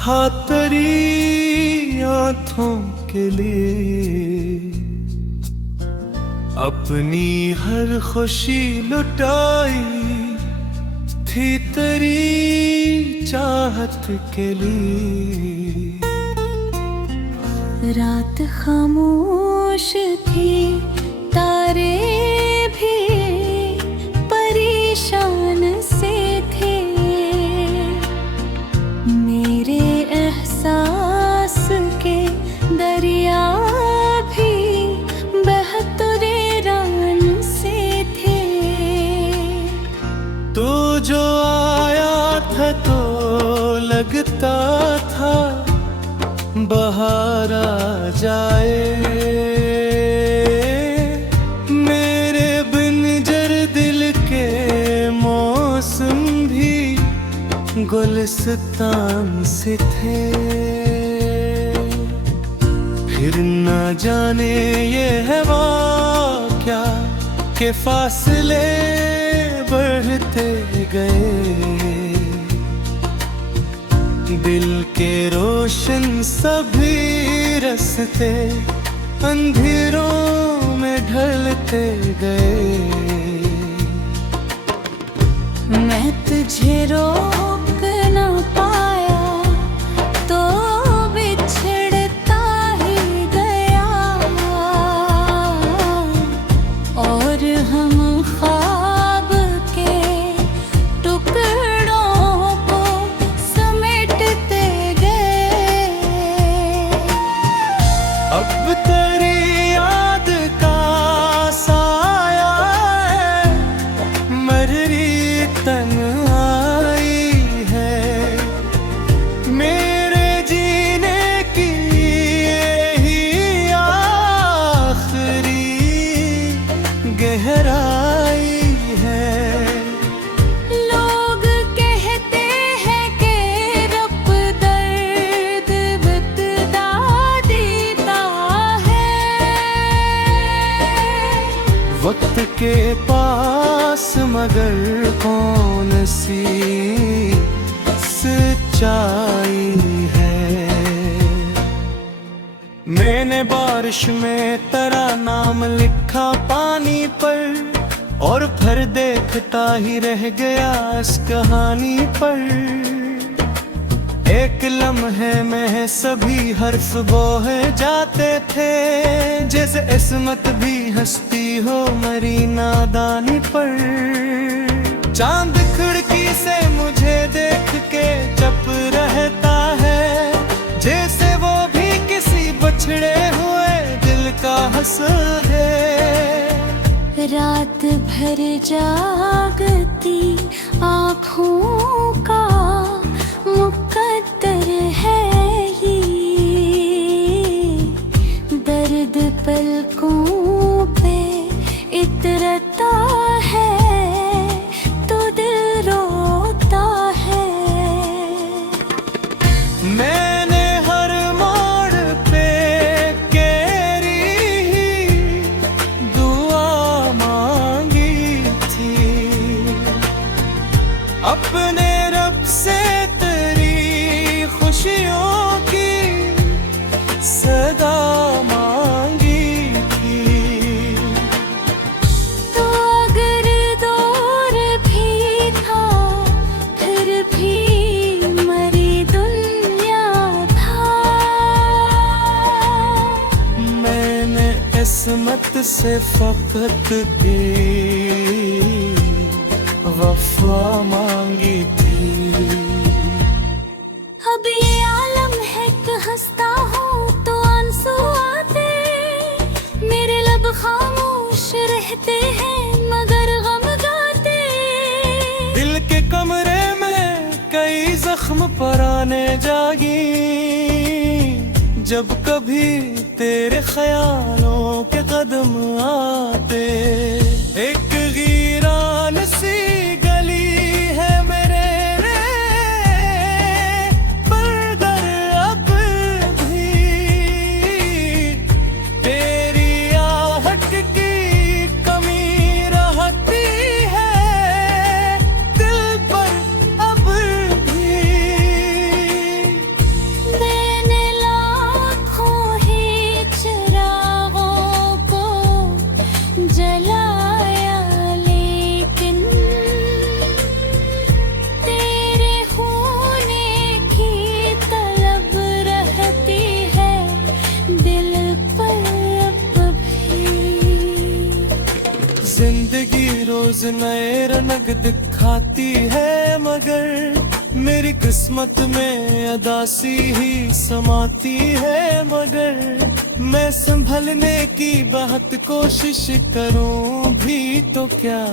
था तेरी आंखों के लिए, अपनी हर खुशी लुटाई थी तेरी चाहत के लिए। रात खामोश थी, तारे भी परेशान से थे, मेरे एहसास के दरिया भी बहतुरेरान से थे। तू जो आया था तो लगता था बाहर आ जाए, मेरे बिन जर दिल के मौसम भी गुलिस्तान से थे। फिर न जाने ये है क्या के फासले बढ़ते गए, दिल के रोशन सभी रास्ते अंधेरों में ढलते गए। मैं तुझे रोक ना पाया तो बिछड़ता ही गया, और हम ख्वाब के टुकड़ों को समेटते गए। अब तेरी याद का साया है, मररी तन्हाई है, मेरे जीने की यही आखिरी गहराई है। लोग कहते हैं कि रब दर्द बता देता है, वक्त के पास मगर कौन सी सच्चाई है। मैंने बारिश में तेरा नाम लिखा पानी पर, और फिर देखता ही रह गया इस कहानी पर। एक लम्हे में सभी हर्फ बोहे जाते थे, जैसे इस्मत भी हंसती हो मरी नादानी पर। चांद खिड़की से मुझे देख के चुप रहता है, जैसे वो भी किसी बछड़े हुए दिल का हंस है। रात भर जागती आँखों का मुकद्दर है ये, दर्द पलकों पे इतरता है तो दिल रोता है। मैंने हर मोड़ पे केरी ही दुआ मांगी थी, अपने रब से तेरी खुशियों की सदा मांगी थी। तो अगर दूर भी था फिर भी मरी दुनिया था, मैंने किस्मत से फकत की वफा मांगी थी। अब ये आलम है कि हंसता हूँ तो आंसू आते, मेरे लब खामोश रहते हैं मगर गम गाते। दिल के कमरे में कई जख्म पुराने जागी, जब कभी तेरे ख्यालों के कदम आते। एक वीरान सी गली है मेरे पर दर अब भी तेरी आहट की कमी रहती है दिल पर अब भी। रोज नए रंग दिखाती है, मगर मेरी किस्मत में अदासी ही समाती है। मगर मैं संभलने की बहुत कोशिश करूं भी तो क्या,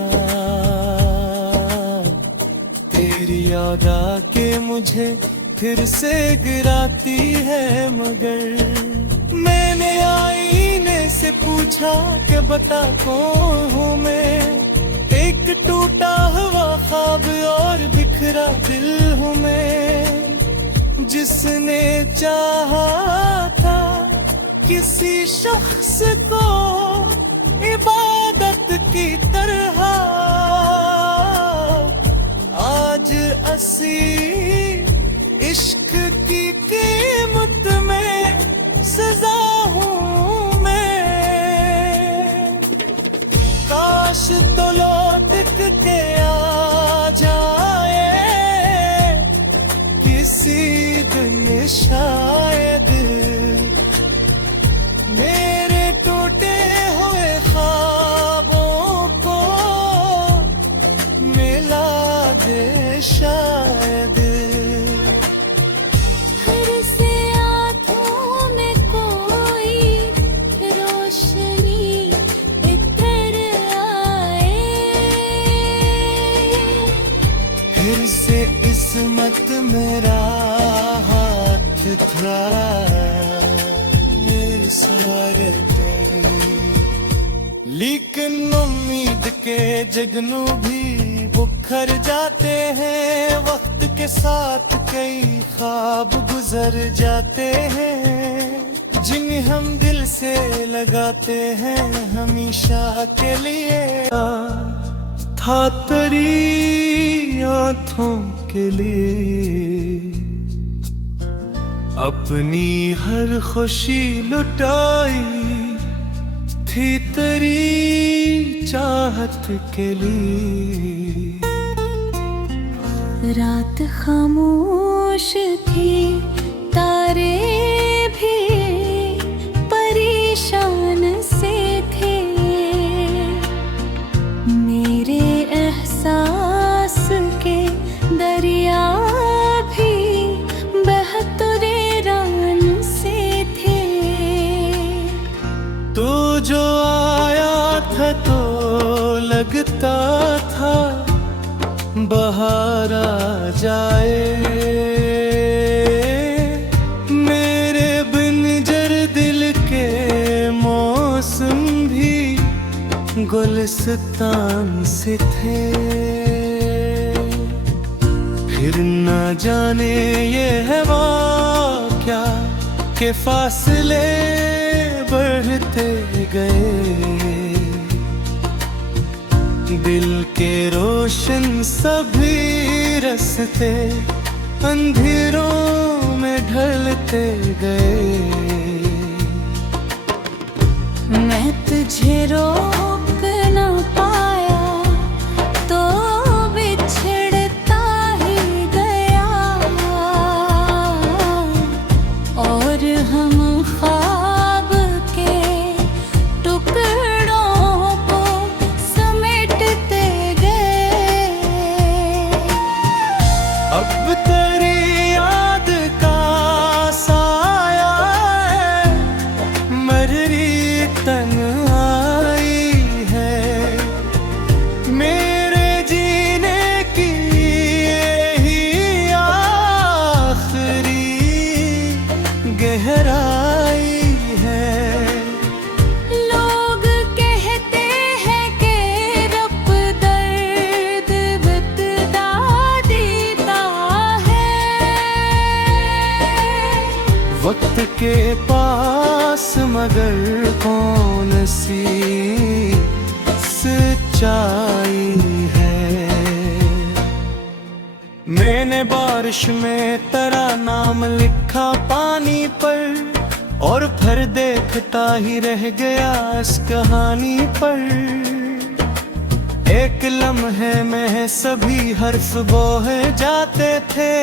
तेरी याद आके मुझे फिर से गिराती है। मगर मैंने आईने से पूछा कि बता कौन हूँ मैं, एक टूटा हुआ ख्वाब और बिखरा दिल हूँ मैं, जिसने चाहा था किसी शख्स को इबादत की तरह, आज असी इश्क की कीमत में सजा हूँ मैं। काश तो लौट के आ जाए किसी दिन शायद, मेरे टूटे हुए ख्वाबों को मिला दे शायद। घर से आँखों में कोई रोशनी इतर आए, फिर से इस्मत मेरा हाथ ये सारे लेकिन उम्मीद के जगनू भी बुखर जाते हैं, वक्त के साथ कई ख्वाब गुजर जाते हैं, जिन्हें हम दिल से लगाते हैं हमेशा के लिए। था तेरी आँखों के लिए अपनी हर खुशी लुटाई थी, तेरी चाहत के लिए। रात खामोश थी, तारे भी परेशान से थे, मेरे एहसास के दरिया भी बहतुरेरान से थे। तू जो आया था तो लगता था बाहर आ जाए, मेरे बिन जर दिल के मौसम भी गुलिस्तान से थे। फिर न जाने ये है क्या के फासले बढ़ते गए, दिल के रोशन सभी रस्ते अंधेरों में ढलते गए। मैं तुझे रोक न पाया तो बिछड़ता ही गया, और हम ख्वाब के टुकड़ों को समेटते गए। अब तेरी याद का साया है, मररी तन्हाई है, मेरे जीने की यही आखिरी गहराई है। लोग कहते हैं कि रब दर्द बितदा देता है, वक्त के पास मगर कौन सी सच्चाई है। मैंने बारिश में तेरा नाम लिखा पानी पर, और फिर देखता ही रह गया इस कहानी पर। एक लम्हे में सभी हर्फ बोहे जाते थे,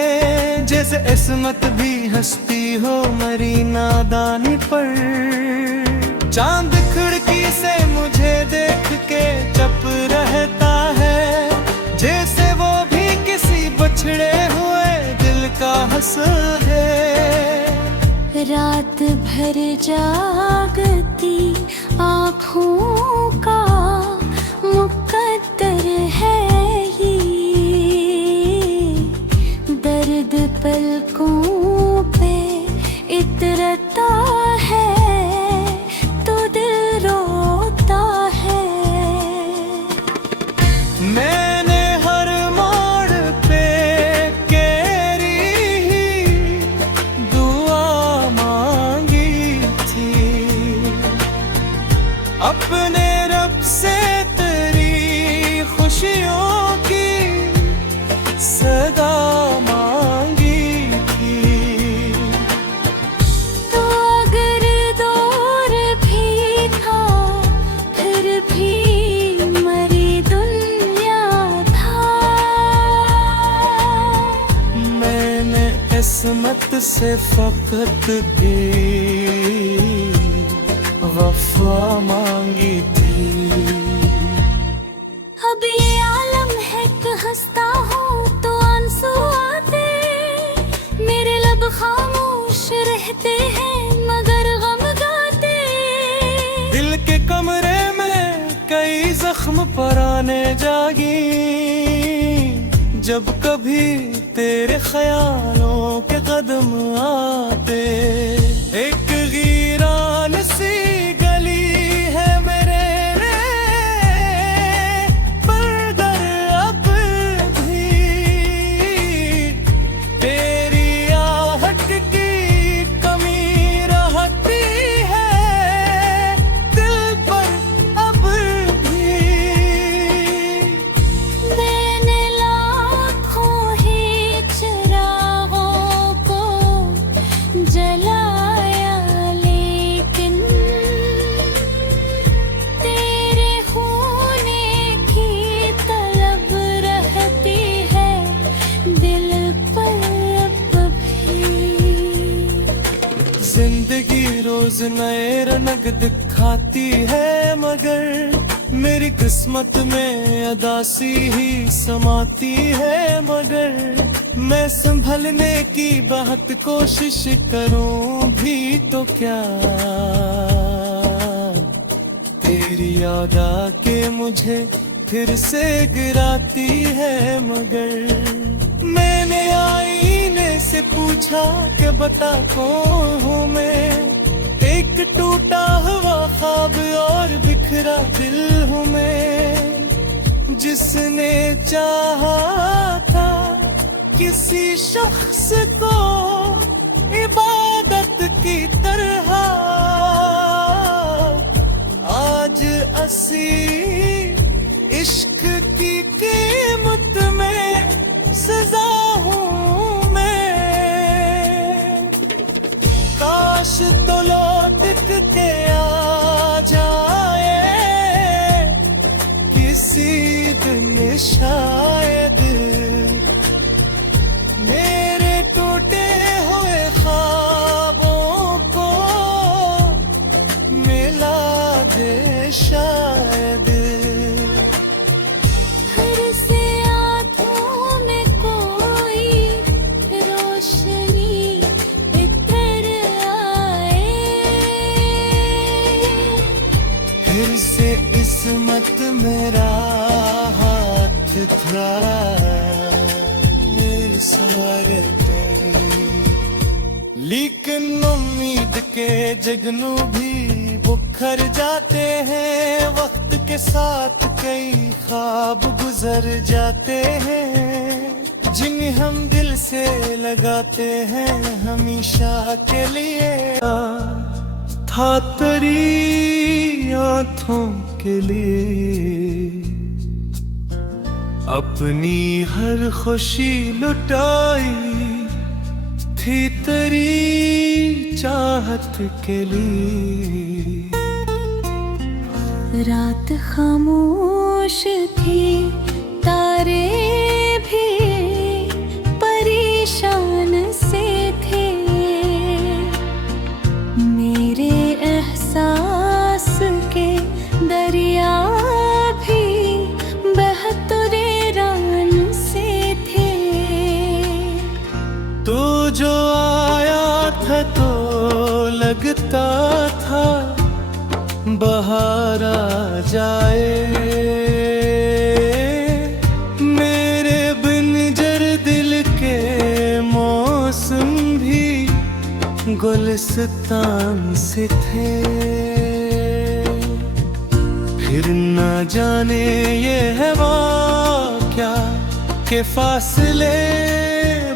जैसे इस्मत भी हंसती हो मरी नादानी पर। चांद खिड़की से मुझे देख के चुप रहता है, जैसे वो भी किसी बछड़े हुए दिल का हंस है। रात भर जागती आँखों का मुकद्दर है ये, दर्द पलकों पे इतरता है तो दिल रोता है। मैंने हर मोड़ पे केरी ही दुआ मांगी थी, अपने रब से तेरी खुशियों की सदा मांगी थी। तो अगर दूर भी था फिर भी मरी दुनिया था। मैंने किस्मत से फकत की वफा मांगी थी। अब ये आलम है कि हंसता हूँ तो आंसू आते, मेरे लब खामोश रहते हैं मगर गम गाते। दिल के कमरे में कई जख्म पराने जागी, जब कभी तेरे ख्यालों के कदम आते। एक वीरान सी गली है मेरे लिए, पर दर अब भी तेरी आहट की कमी रहती है दिल पर अब भी। मैंने लाखों ही चिरागों को जलाया लेकिन तेरे होने की तलब रहती है दिल पर अब भी। जिंदगी रोज नए रंग दिखाती है, मगर मेरी किस्मत में अदासी ही समाती है। मगर मैं संभलने की बहुत कोशिश करूं भी तो क्या, तेरी याद आके मुझे फिर से गिराती है। मगर मैंने आईने से पूछा कि बता कौन हूँ मैं, एक टूटा हुआ ख्वाब और बिखरा दिल हूँ मैं, जिसने चाहा था किसी शख्स को इबादत की तरह। आज असी इश्क की कीमत में सजा हूँ मैं। काश तो लौट के आ जाए किसी दिन शायद, मेरे टूटे हुए ख्वाबों को मिला दे शायद। फिर से आँखों में कोई रोशनी इतर आए, फिर से इस्मत मेरा हाथ थराए सवारे तो। लेकिन उम्मीद के जगनू भी बुखर जाते हैं, वक्त के साथ कई ख्वाब गुजर जाते हैं, जिन्हें हम दिल से लगाते हैं हमेशा के लिए। था तेरी आँखों के लिए अपनी हर खुशी लुटाई थी, तेरी चाहत के लिए। रात खामोश थी, तारे भी परेशान से थे, मेरे एहसास जो आया था तो लगता था बाहर आ जाए। मेरे बिन दिल के मौसम भी गुलिस्तान से थे। फिर न जाने ये है क्या के फासले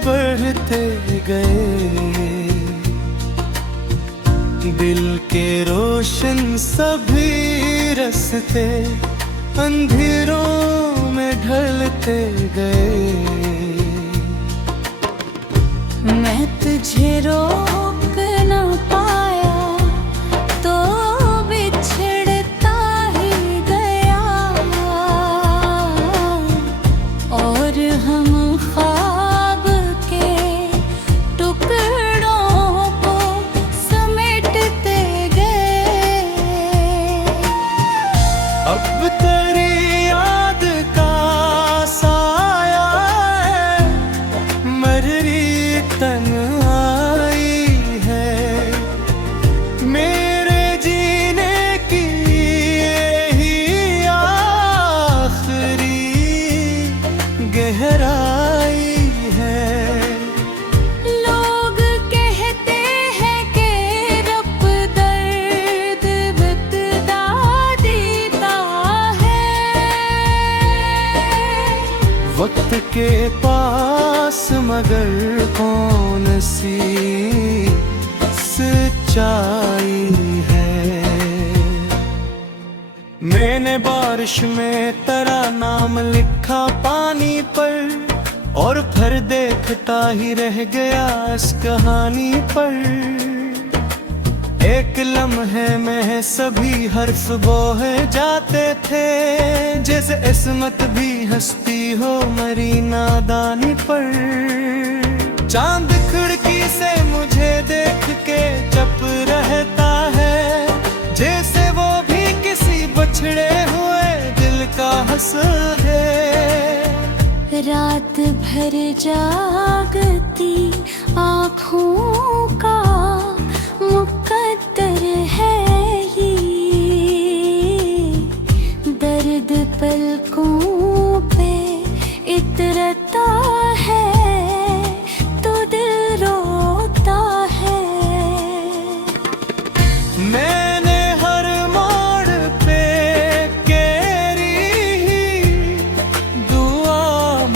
बढ़ते गए। दिल के रोशन सभी रास्ते अंधेरों में ढलते गए। मैं तुझे रोक न पाया तो बिछड़ता ही गया, और हम ख्वाब के टुकड़ों को समेटते गए। अब तेरी याद का साया है, मररी तन्हाई है। मेरे जीने की यही आखिरी गहराई है। लोग कहते हैं कि रब दर्द बता देता है। वक्त के पास मगर कौन सी सच्चाई है। मैंने बारिश में तेरा नाम लिखा पानी पर, और फिर देखता ही रह गया इस कहानी पर। एक लम्हे में सभी हर सुबह जाते थे, जैसे इस्मत भी हंसती हो मरी नादानी पर। चांद खिड़की से मुझे देख के चुप रहता है, जैसे वो भी किसी बछड़े हुए दिल का हंस है। रात भर जागती आँखों का मुकद्दर है ये, दर्द पलकों पे इतरता है तो दिल रोता है। मैंने हर मोड़ पे केरी ही दुआ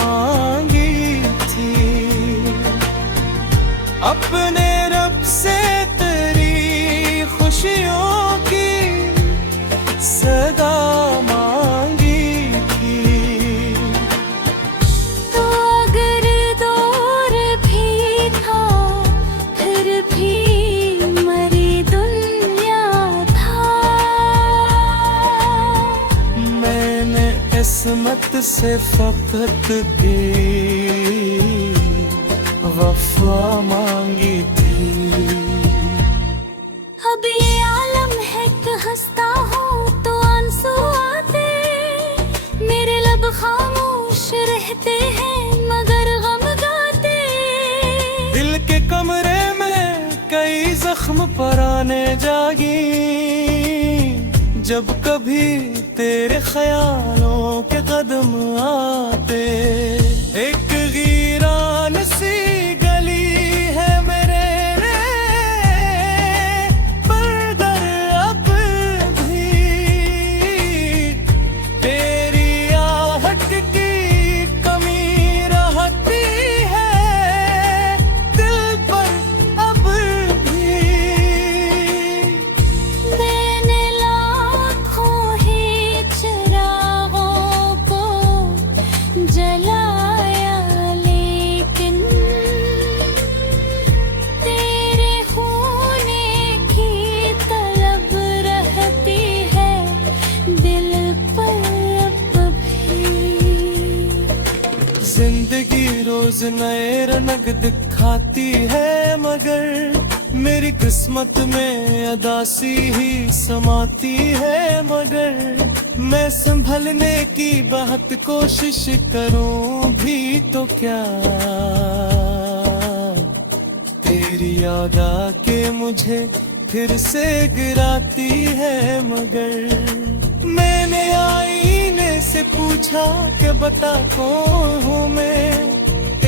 मांगी थी, अपने रब से तेरी खुशियों की सदा मांगी थी। तो अगर दौर भी था फिर भी मरी दुनिया था। मैंने किस्मत से फकत की वफा मांगी थी। अब ये आलम है कि हंसता हूँ तो आंसू आते, मेरे लब खामोश रहते हैं मगर गम गाते। दिल के कमरे में कई जख्म पराने जागी, जब कभी तेरे ख्यालों के कदम आते। एक वीरान सी गली है मेरे पर दर अब भी तेरी आहट की कमी रहती है दिल पर अब भी। मैंने लाखों ही चिरागों को जलाया, लेकिन तेरे होने की तलब रहती है दिल पर अब भी। जिंदगी रोज नए रंग दिखाती है, मगर मेरी किस्मत में अदासी ही समाती है। मगर मैं संभलने की बहुत कोशिश करूं भी तो क्या, तेरी याद आके मुझे फिर से गिराती है, मगर मैंने आईने से पूछा कि बता कौन हूँ मैं।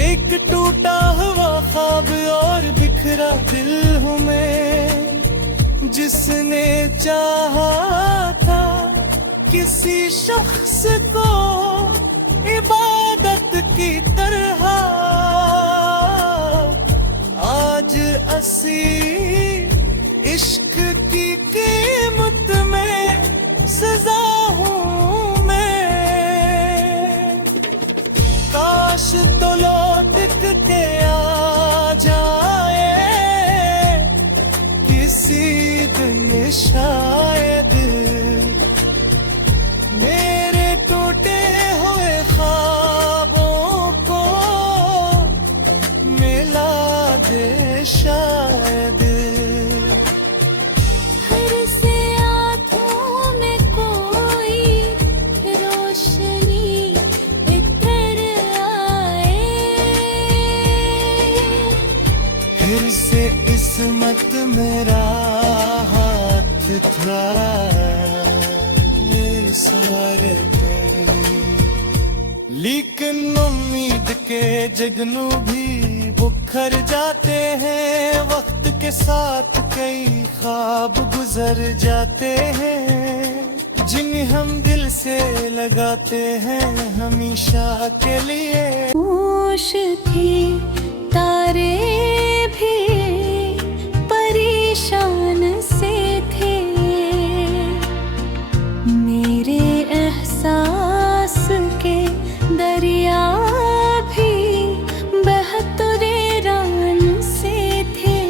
एक टूटा हुआ ख्वाब और बिखरा दिल हूँ मैं, जिसने चाहा था किसी शख्स को इबादत की तरह, आज असी इश्क की कीमत में सजा हूँ मैं। काश तो लौट के आ जाए किसी दिन शायद, मेरे टूटे हुए ख्वाबों को मिला दे शायद। हर से आँखों में कोई रोशनी इतर आए, फिर से इस्मत मेरा हाथ ये सारे तेरे, लेकिन उम्मीद के जगनू भी बुखर जाते हैं। वक्त के साथ कई ख्वाब गुजर जाते हैं, जिन्हें हम दिल से लगाते हैं हमेशा के लिए। होश थे तारे भी परेशान से थे, मेरे एहसास के दरिया भी बहतुरेरान से थे।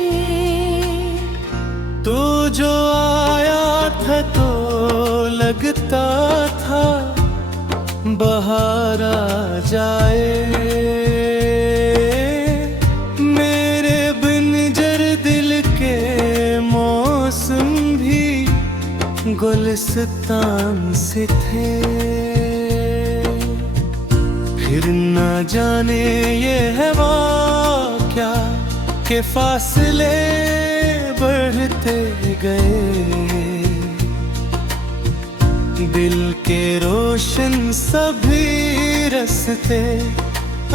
तू जो आया था तो लगता था बाहर आ जाए, मेरे बिनजर दिल के मौसम भी गुलिस्तान से थे। फिर न जाने ये है क्या के फासले बढ़ते गए, दिल के रोशन सभी रास्ते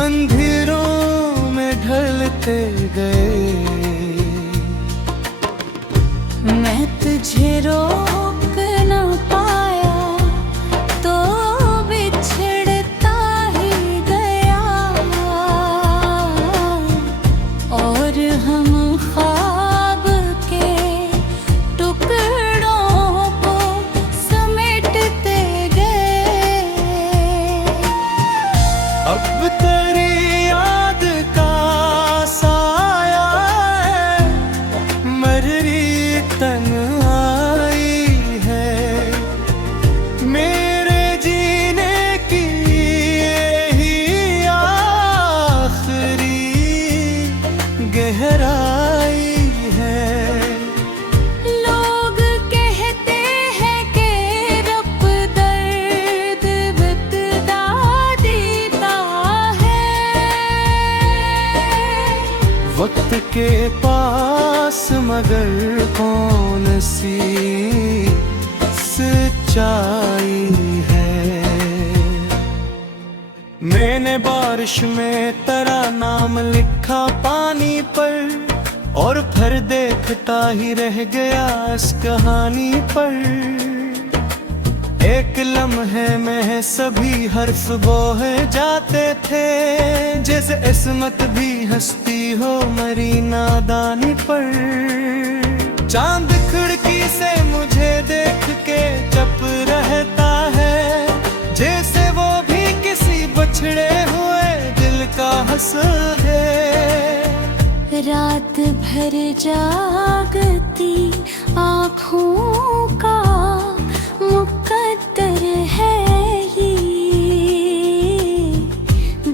अंधेरों में ढलते गए। मैं तुझे रोक न पाया तो बिछड़ता ही गया, और हम ख्वाब के टुकड़ों को समेटते गए। अब तेरी याद का साया है, मररी तन्हाई है, मेरे जीने की यही आखिरी गहराई है। लोग कहते हैं कि रब दर्द बितदा देता है, वक्त के पास मगर कौन सी सच्चाई है। मैंने बारिश में तेरा नाम लिखा पानी पर, और फिर देखता ही रह गया इस कहानी पर। एक लम्हे में सभी हर सुबह जाते थे, जैसे इस्मत भी हंसती हो मरी नादानी पर। चांद खिड़की से मुझे देख के चुप रहता है, जैसे वो भी किसी बछड़े हुए दिल का हंस है। रात भर जागती आँखों का मुकद्दर है ये,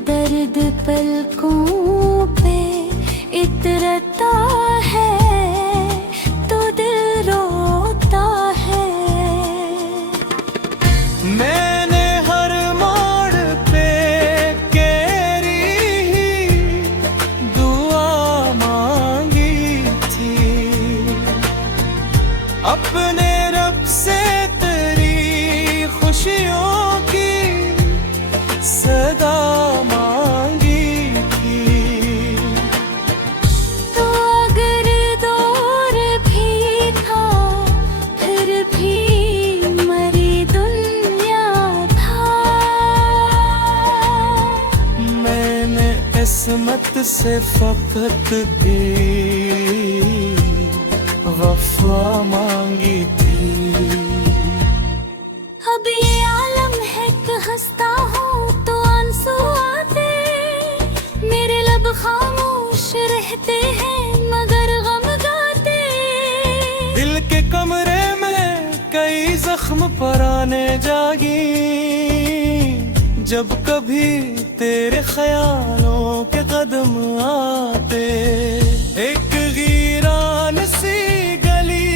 दर्द पलकों पे इतरता है तो दिल रोता है। मैंने हर मोड़ पे तेरी ही दुआ मांगी से फकत की वफा मांगी थी। अब ये आलम है कि हंसता हूँ तो आंसू आते, मेरे लब खामोश रहते हैं मगर गम गाते। दिल के कमरे में कई जख्म पराने जागी, जब कभी तेरे ख्यालों के कदम आते। एक वीरान सी गली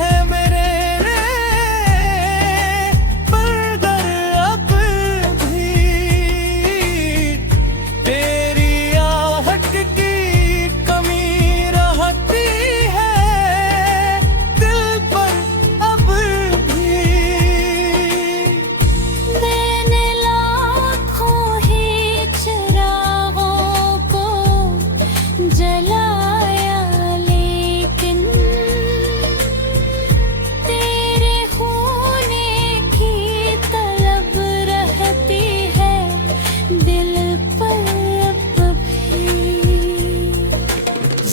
है मेरे पर दर अब भी तेरी आहट की कमी रहती है दिल पर अब भी। मैंने लाखों ही चिरागों को जलाया, लेकिन तेरे होने की तलब रहती है दिल पर अब भी।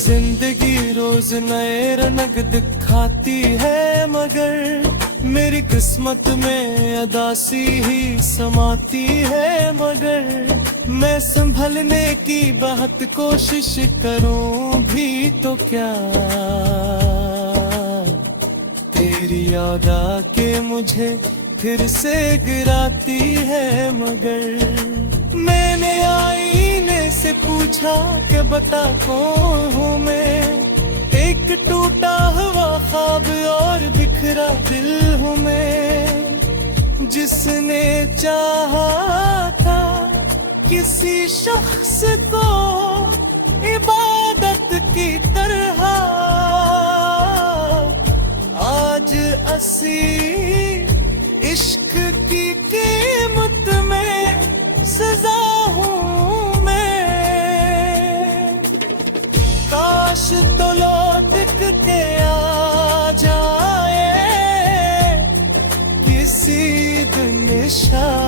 जिंदगी रोज नए रंग दिखाती है, मगर मेरी किस्मत में अदासी ही समाती है। मगर मैं संभलने की बहुत कोशिश करूं भी तो क्या, तेरी याद आके मुझे फिर से गिराती है। मगर मैंने आईने से पूछा कि बता कौन हूँ मैं, एक टूटा हुआ ख्वाब और बिखरा दिल हूँ मैं, जिसने चाहा था किसी शख्स को इबादत की तरह। आज असी इश्क की कीमत में सजा हूँ मैं। काश तो लौट के आ जाए किसी दिन शायद